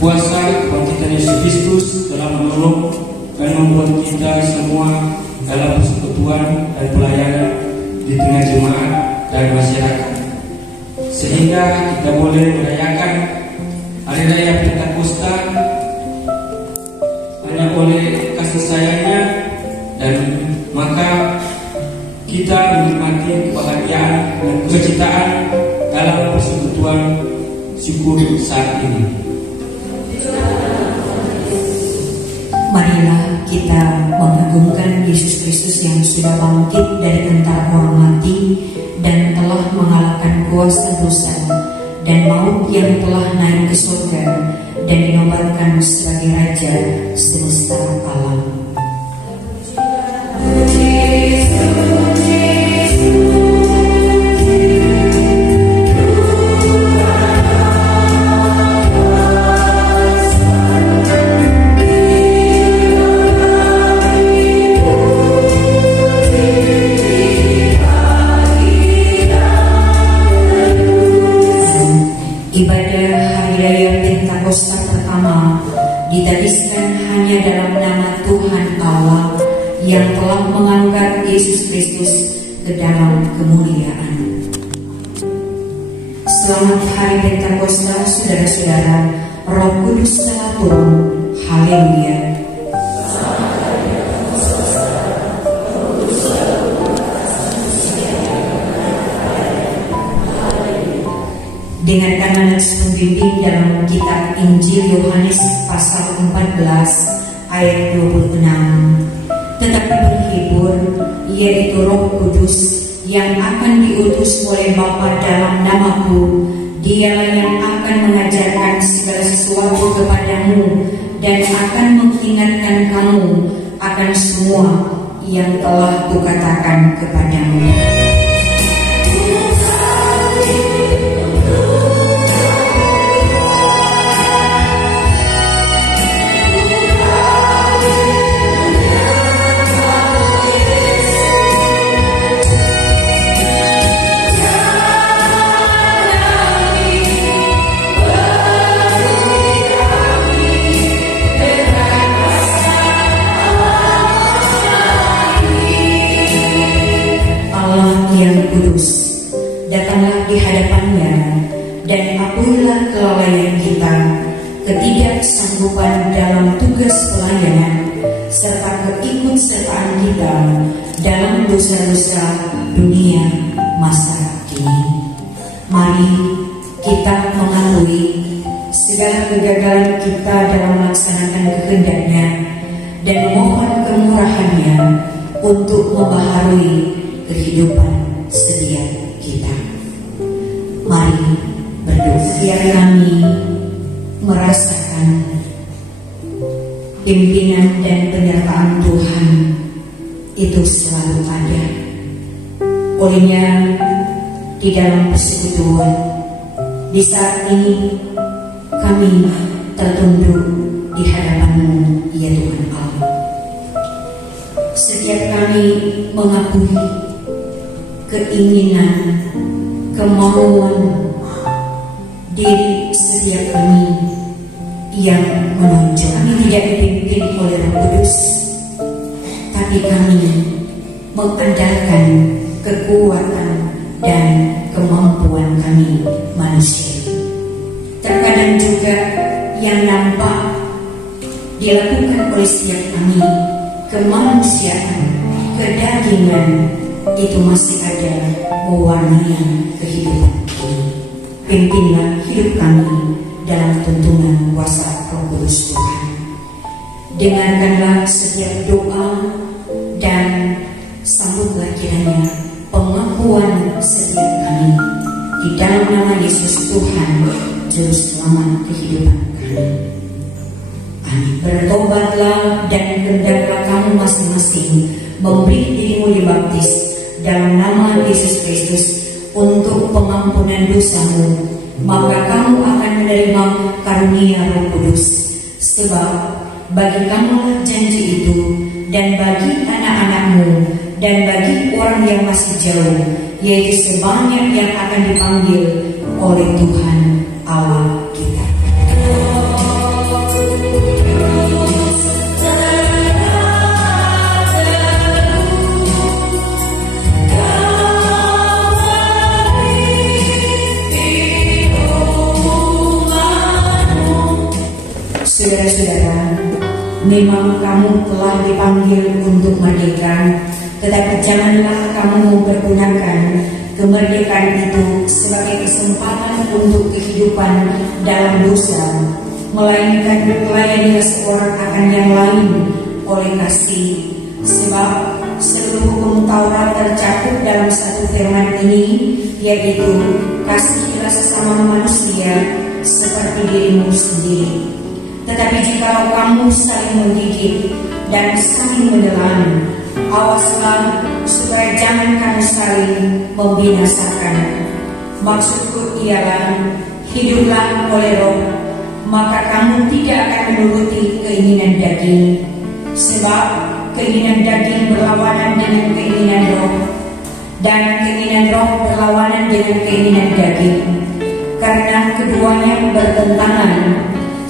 kuasa kebangkitan Yesus Kristus telah menolong dan membuat kita semua dalam persekutuan dan pelayanan di tengah jemaat dan masyarakat, sehingga kita boleh merayakan hari raya Pentakosta hanya oleh kasih sayangnya, dan maka kita menikmati kebahagiaan dan kesucitaan dalam persekutuan syukur saat ini. Marilah kita mengagungkan Yesus Kristus yang sudah bangkit dari antara orang mati dan telah mengalahkan kuasa dosa dan maut, yang telah naik ke surga dan dinobatkan sebagai Raja semesta alam. Ibadah Hari Raya Pentakosta pertama ditabiskan hanya dalam nama Tuhan Allah yang telah mengangkat Yesus Kristus ke dalam kemuliaan. Selamat Hari Pentakosta, saudara-saudara. Roh Kudus telah turun. Haleluya. Dengarkanlah nats pembimbing dalam kitab Injil Yohanes pasal 14 ayat 26. Tetapi penghibur, yaitu Roh Kudus, yang akan diutus oleh Bapa dalam namaku, Dialah yang akan mengajarkan segala sesuatu kepadamu dan akan mengingatkan kamu akan semua yang telah Kukatakan kepadamu. Kudus, datanglah di hadapannya dan akuilah kelalaian kita, ketidaksanggupan dalam tugas pelayanan, serta keikutsertaan kita dalam dosa-dosa dunia masa kini. Mari kita mengakui segala kegagalan kita dalam melaksanakan kehendak-Nya dan memohon kemurahan-Nya untuk membaharui kehidupan setiap kita. Mari berdoa. Biar kami merasakan pimpinan dan penyertaan Tuhan itu selalu ada. Olehnya di dalam persekutuan di saat ini kami tertunduk di hadapan-Mu, ya Tuhan Allah. Setiap kami mengakui keinginan, kemauan diri setiap kami yang menonjol. Kami tidak dipimpin oleh Roh Kudus, tapi kami mengandalkan kekuatan dan kemampuan kami manusia. Terkadang juga yang nampak dilakukan oleh setiap kami, kemanusiaan, kedagingan, itu masih ada mewarnai kehidupan ini. Pimpinlah hidup kami dalam tuntunan kuasa Roh Kudus Tuhan. Dengarkanlah setiap doa dan sambutlah kiranya pengakuan setiap kami di dalam nama Yesus Tuhan, Juru Selamat kehidupan kami. Amin. Bertobatlah dan hendaklah kamu masing-masing memberi dirimu dibaptis dalam nama Yesus Kristus untuk pengampunan dosamu, maka kamu akan menerima karunia Roh Kudus. Sebab bagi kamu janji itu, dan bagi anak-anakmu, dan bagi orang yang masih jauh, yaitu sebanyak yang akan dipanggil oleh Tuhan Allah kita. memang kamu telah dipanggil untuk merdeka, tetapi janganlah kamu mempergunakan kemerdekaan itu sebagai kesempatan untuk kehidupan dalam dosa, melainkan melayanilah seorang akan yang lain oleh kasih. Sebab seluruh hukum Taurat tercakup dalam satu firman ini, yaitu kasihilah sesama manusia seperti dirimu sendiri. Tetapi jika kamu saling menggigit dan saling menelan, awaslah supaya jangan kamu saling membinasakan. Maksudku ialah, hiduplah oleh Roh, maka kamu tidak akan menuruti keinginan daging. Sebab keinginan daging berlawanan dengan keinginan Roh, dan keinginan Roh berlawanan dengan keinginan daging, karena keduanya bertentangan,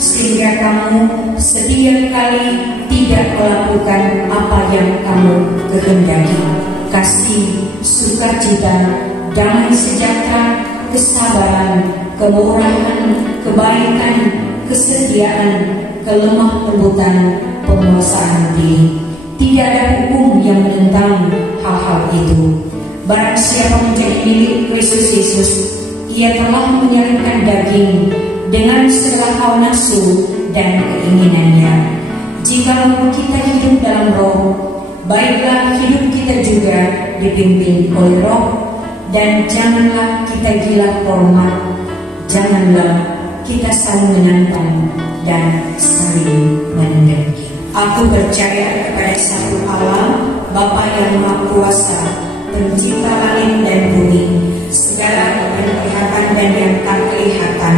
sehingga kamu setiap kali tidak melakukan apa yang kamu kehendaki. Kasih, sukacita, damai sejahtera, kesabaran, kemurahan, kebaikan, kesetiaan, kelemah lembutan, penguasaan diri. Tidak ada hukum yang menentang hal-hal itu. Barang siapa menjadi milik Kristus Yesus, ia telah menyalibkan daging dengan segala hawa nafsu dan keinginannya. Jika kita hidup dalam Roh, baiklah hidup kita juga dipimpin oleh Roh. Dan janganlah kita gila hormat, janganlah kita saling menantang dan saling mendengki. Aku percaya kepada satu Allah, Bapa yang Maha Kuasa, Pencipta langit dan bumi, segala yang kelihatan dan yang tak kelihatan,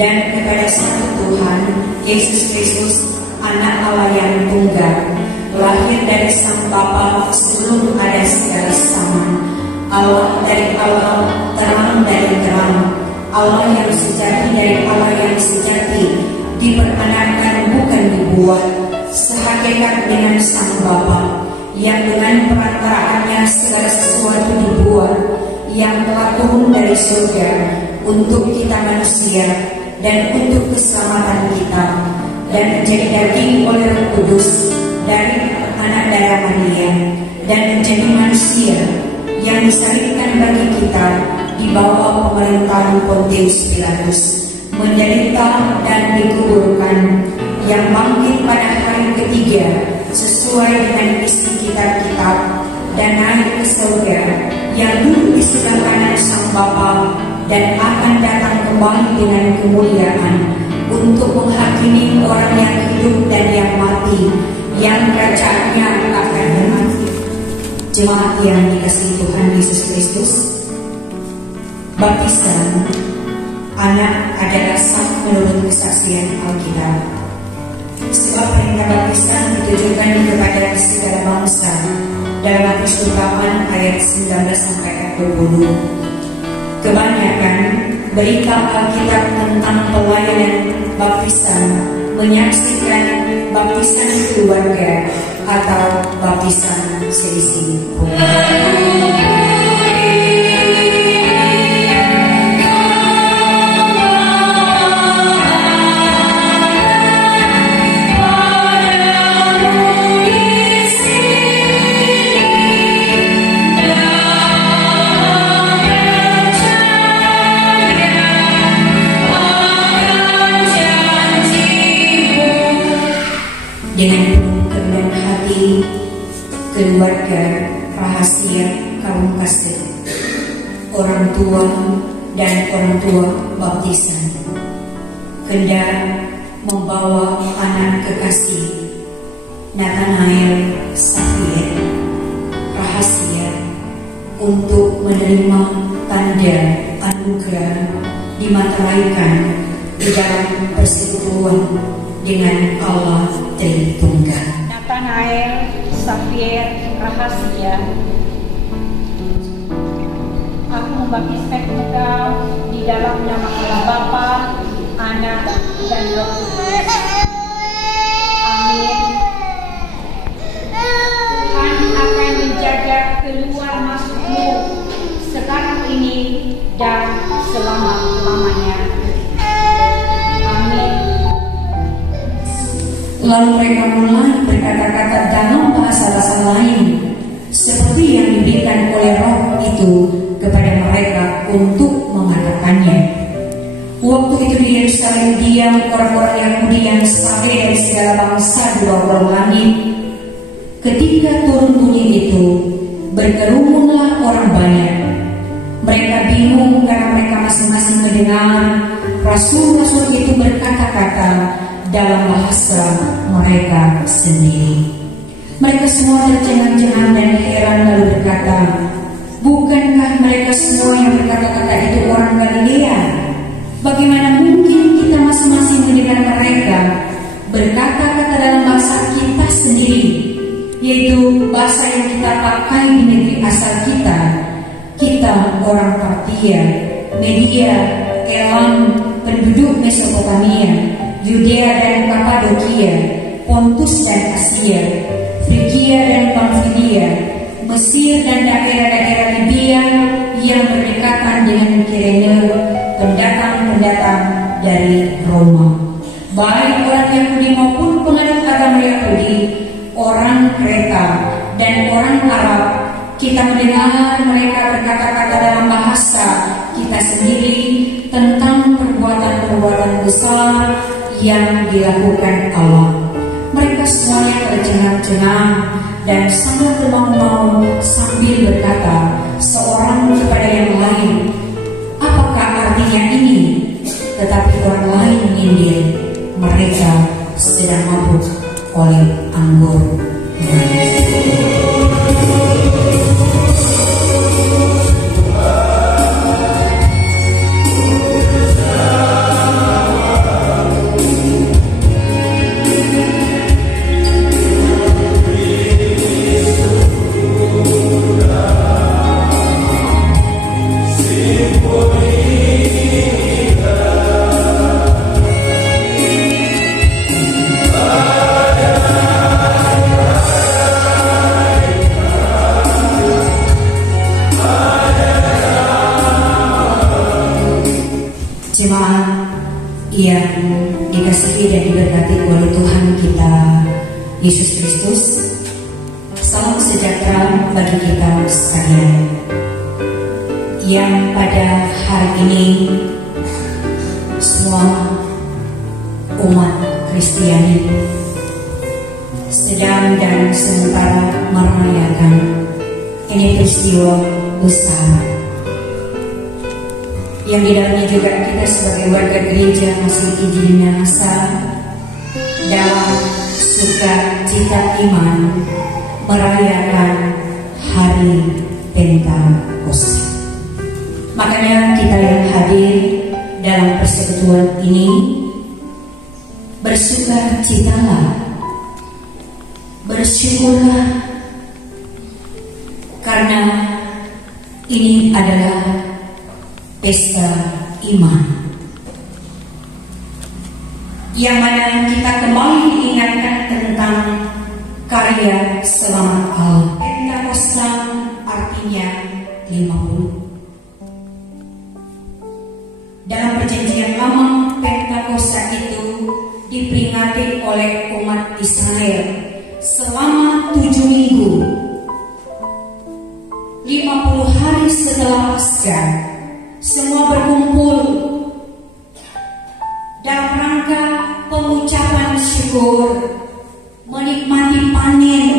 dan kepada satu Tuhan, Yesus Kristus, Anak Allah yang tunggal, lahir dari Sang Bapa sebelum ada segala zaman, Allah dari Allah, terang dari terang, Allah yang sejati dari Allah yang sejati, diperanakan bukan dibuat, sehakikat dengan Sang Bapa, yang dengan perantaraannya segala sesuatu dibuat, yang telah turun dari surga untuk kita manusia dan untuk keselamatan kita, dan menjadi daging oleh Roh Kudus dari anak darah Maria, dan menjadi manusia yang disalibkan bagi kita di bawah pemerintahan Pontius Pilatus, menderita dan dikuburkan, yang bangkit pada hari ketiga sesuai dengan isi kitab-kitab, dan naik ke surga, yang duduk di sebelah kanan Sang Bapa, dan akan datang kembali dengan kemuliaan untuk menghakimi orang yang hidup dan yang mati, yang kerajaannya akan mati. Jemaat yang dikasihi Tuhan Yesus Kristus, baptisan anak adalah sah menurut kesaksian Alkitab. Sebab perintah baptisan ditujukan kepada segala bangsa dalam Matius 8 ayat 19-20. Kebanyakan berita Alkitab tentang pelayanan baptisan menyaksikan baptisan keluarga atau baptisan selisih hukum. Dengan penuh kerendahan hati, keluarga rahasia kaum kasih, orang tua dan orang tua baptisan, hendak membawa anak kekasih Nathanael Safiet rahasia untuk menerima tanda anugerah dimateraikan di dalam persekutuan dengan Allah Tritunggal. Nathanael Safiet rahasia. Aku membaptiskan engkau di dalam nama Allah Bapa, Anak, dan Roh Kudus. Amin. Tuhan akan menjaga keluar masukmu sekarang ini dan selama-lamanya. Amin. Lalu mereka mulai berkata-kata dalam bahasa-bahasa lain, seperti yang diberikan oleh Roh itu kepada mereka untuk mengatakannya. Waktu itu di Yerusalem diam orang-orang Yahudi yang sampai dari segala bangsa di bawah langit. Ketika turun bunyi itu, berkerumunlah orang banyak. Mereka bingung karena mereka masing-masing mendengar rasul-rasul itu berkata-kata dalam bahasa mereka sendiri. Mereka semua tercengang-cengang dan heran lalu berkata, bukankah mereka semua yang berkata-kata itu orang Galilea? Bagaimana mungkin kita masing-masing mendengar mereka berkata-kata dalam bahasa kita sendiri, yaitu bahasa yang kita pakai di negeri asal kita? Kita orang Partia, Media, Elam, penduduk Mesopotamia, Yudea dan Kapadokia, Pontus dan Asia, Frigia dan Pamfilia, Mesir dan daerah-daerah Libya yang berdekatan dengan Kirene, pendatang-pendatang dari Roma, baik orang Yahudi maupun penganut agama Yahudi, orang Kreta dan orang Arab. Kita mendengar mereka berkata-kata dalam bahasa kita sendiri tentang perbuatan-perbuatan besar yang dilakukan Allah. Mereka semuanya tercengang-cengang dan sangat termangu-mangu sambil berkata seorang kepada yang lain, apakah artinya ini? Tetapi orang lain menyindir, mereka sedang mabuk oleh anggur manis. Yang dikasihi dan diberkati oleh Tuhan kita Yesus Kristus, salam sejahtera bagi kita sekalian. Yang pada hari ini semua umat Kristiani sedang dan sementara merayakan ini peristiwa besar yang di dalamnya juga kita sebagai warga gereja masih diminasa dalam sukacita iman merayakan hari Pentakosta. Makanya kita yang hadir dalam persekutuan ini bersukacitalah, bersyukurlah, karena ini adalah pesta iman yang mana kita kembali diingatkan tentang karya selamat Allah. Pentakosta artinya 50. Dalam perjanjian lama, Pentakosta itu diperingati oleh umat Israel selama 7 minggu, 50 hari setelah Paskah. Semua berkumpul dalam rangka pengucapan syukur, menikmati panen,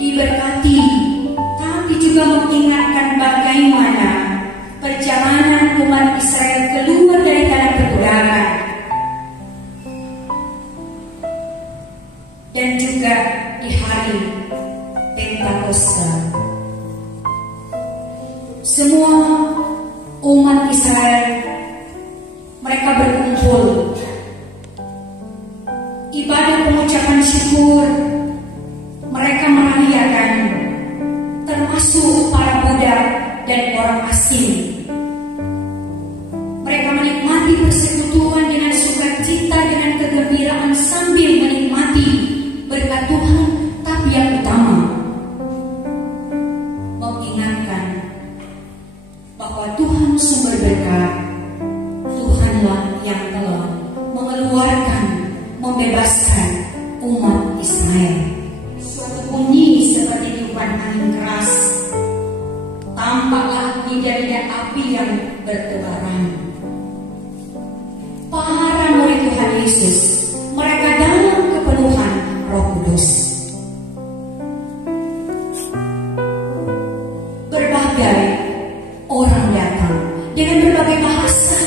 diberkati, tapi juga mengingatkan bagaimana perjalanan umat Israel keluar dari tanah perbudakan, dan juga di hari Pentakosta semua umat Israel mereka berkumpul, ibadah pengucapan syukur, mereka merayakan, termasuk para budak dan orang asing. Mereka menikmati persekutuan dengan sukacita, dengan kegembiraan sambil menikmati berkat Tuhan, tapi yang utama mengingatkan bahwa Tuhan sumber berkat, Tuhanlah yang telah mengeluarkan, membebaskan Tampaklah lidah-lidah api yang bertebaran. Para murid Tuhan Yesus, mereka dalam kepenuhan Roh Kudus. Berbagai orang datang dengan berbagai bahasa.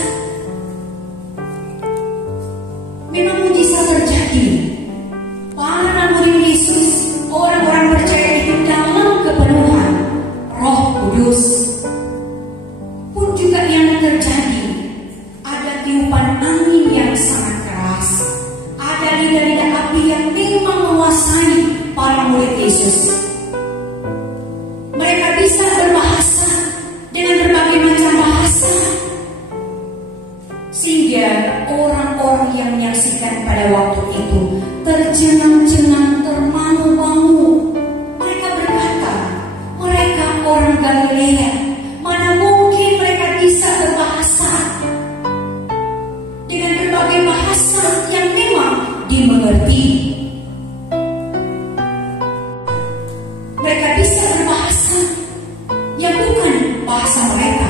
Memang mujizat terjadi. Para murid Yesus, orang-orang percaya itu dalam kepenuhan Roh Kudus. Pun juga yang terjadi, ada tiupan angin yang sangat keras, ada lidah-lidah api yang memang menguasai para murid Yesus. Mereka bisa berbahasa dengan berbagai macam bahasa, sehingga orang-orang yang menyaksikan pada waktu itu tercengang-cengang, termangu-mangu. Mereka berkata, mereka orang Galilea, mana mungkin mereka bisa berbahasa dengan berbagai bahasa yang memang dimengerti. Mereka bisa berbahasa yang bukan bahasa mereka.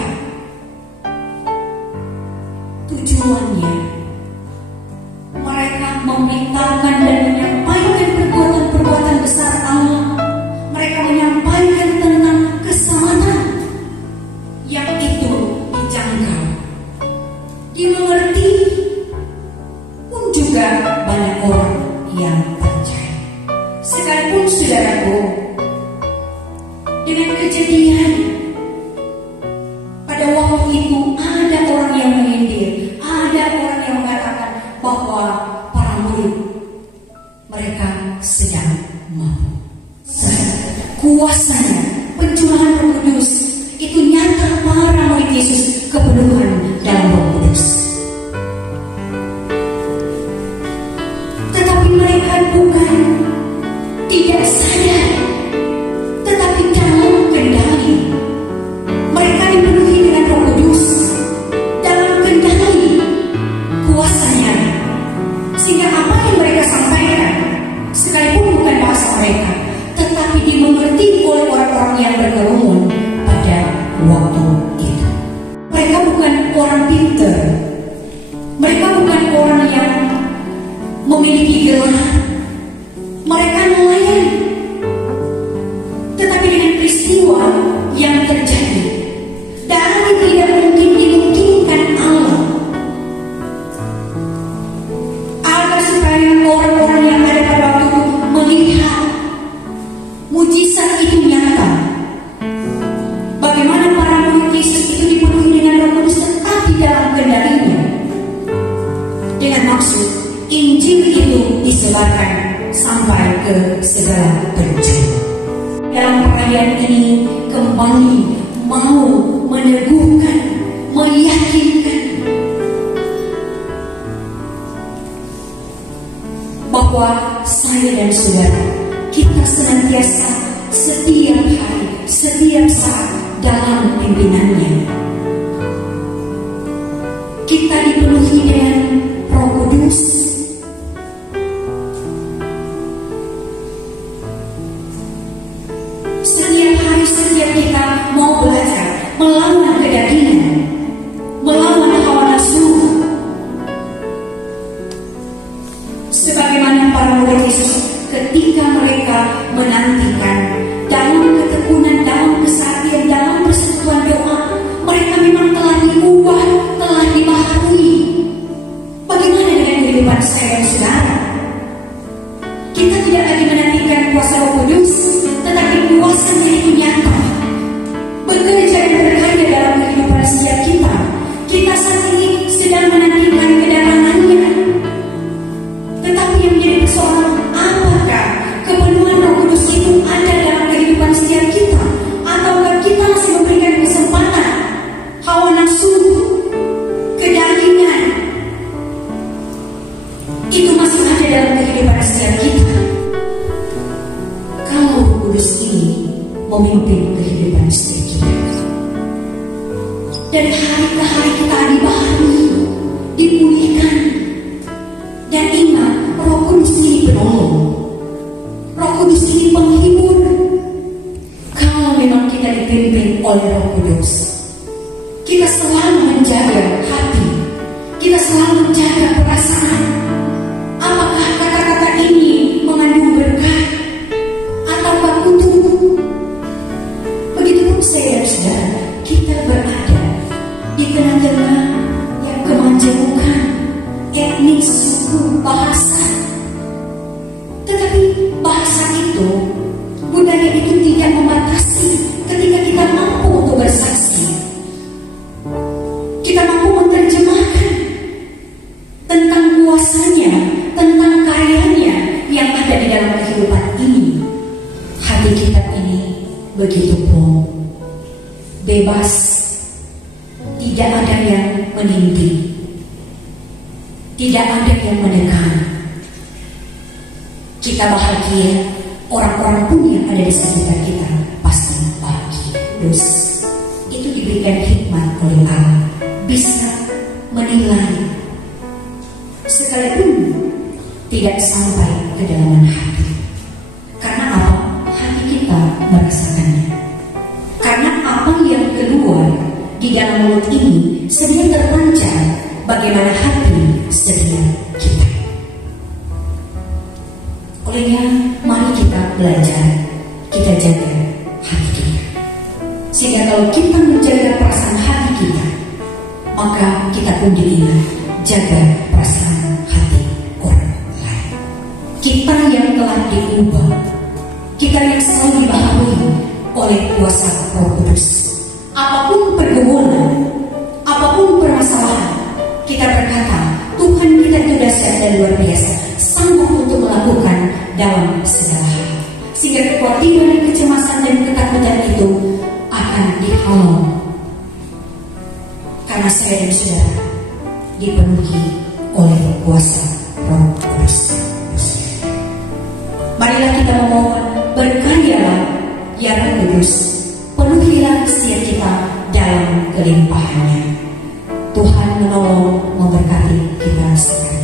Tujuannya, mereka memberitakan dan menyampaikan perbuatan-perbuatan besar Allah. Mereka menyampaikan tentang keselamatan yang itu dijangkau, dimengerti, pun juga banyak orang yang percaya. Sekalipun saudaraku, dengan kejadian pada waktu itu ada orang yang menyindir, ada orang yang mengatakan bahwa para murid mereka sedang mabuk. Kuasanya pencurahan Roh Kudus itu nyata para murid Yesus kepenuhan dalam Roh Kudus. Tetapi mereka bukan tidak sadar, tetapi dalam kendali. Mereka dipenuhi dengan Roh Kudus dalam kendali kuasanya, sehingga apa yang mereka sampaikan sekalipun bukan bahasa mereka, tetapi dimengerti oleh orang-orang yang berkerumun pada waktu itu. Mereka bukan orang pintar, mereka bukan orang yang memiliki gelar, mereka nelayan. Tetapi dengan peristiwa yang terjadi, dan tidak mungkin dimungkinkan Allah agar supaya orang-orang yang ada pada waktu itu melihat mujizat itu nyata. Bagaimana para murid Yesus itu dipenuhi dengan Roh Kudus tetapi dalam kendalinya, dengan maksud Injil itu disebarkan sampai ke segala penjuru. Dalam perayaan ini kembali mau meneguhkan, meyakinkan bahwa saya dan saudara, kita senantiasa setiap hari, setiap saat dalam pimpinannya. Kita dipenuhi dengan Roh Kudus. Setiap hari, setiap kita mau belajar melawan kedagingan, melawan hawa nafsu. Sebagaimana para murid Yesus ketika mereka menantikan dalam ketekunan, dalam kesaktian, dalam persekutuan doa, mereka memang telah diubah, telah dibaharui. Bagaimana dengan kehidupan saya dan saudara? Kita tidak lagi menantikan kuasa Roh Kudus, tetapi kuasanya itu nyata, bekerja dan berkarya dalam kehidupan setiap kita. Kita saat ini sedang menantikan kedatangannya. Tetapi yang menjadi persoalan, apakah kepenuhan Roh Kudus itu ada dalam kehidupan setiap kita, ataukah kita masih memberikan kesempatan hawa nafsu, kedagingan itu masih ada dalam kehidupan setiap kita? Kalau Roh Kudus ini memimpin kehidupan setiap kita, dan hari ke hari kita dibaharui oleh Roh Kudus. Kita selalu menjaga hati, kita selalu menjaga perasaan. Apakah kata-kata ini mengandung berkah ataukah kutuk? Begitupun saya dan saudara, kita berada di tengah-tengah yang kemajemukan, etnis, suku, bahasa. Tetapi bahasa itu, budaya itu tidak membatasi ketika kita mampu untuk bersaksi. Kita mampu menerjemahkan tentang kuasanya, tentang karyanya yang ada di dalam kehidupan ini. Hati kita ini begitu plong, bebas, tidak ada yang menindih, tidak ada yang menekan. Kita bahagia, orang-orang pun yang ada di sekitar kita pasti bahagia. Terus itu diberikan hikmat oleh Allah, bisa menilai sekalipun tidak sampai ke dalam hati. Karena apa? Hati kita merasakannya. Karena apa yang keluar di dalam mulut ini sedia terpancar bagaimana hati sedia kita. Olehnya mari kita belajar, kita jaga hati kita. Sehingga kalau kita menjaga perasaan hati kita, maka kita pun diingat jaga perasaan hati orang lain. Kita yang telah diubah, kita yang selalu dibaharui oleh kuasa Roh Kudus. Apapun pergumulan, apapun permasalahan, kita berkata Tuhan kita itu dahsyat dan luar biasa, sanggup untuk melakukan dalam segala hal. Sehingga kekhawatiran, kecemasan dan ketakutan itu akan dihalau. Karena saya dan saudara dipenuhi oleh kuasa Roh Kudus. Marilah kita memohon, berkaryalah ya Roh Kudus, penuhilah setiap kita dalam kelimpahannya. Tuhan menolong, memberkati kita sekalian.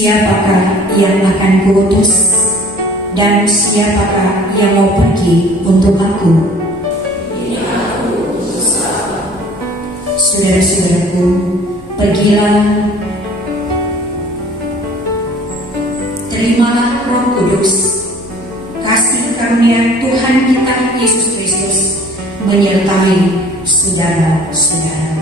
Siapakah yang akan kuutus dan siapakah yang mau pergi untuk aku? Ini aku, saudara-saudaraku, pergilah, terimalah Roh Kudus, kasih karunia Tuhan kita Yesus Kristus menyertai saudara-saudara.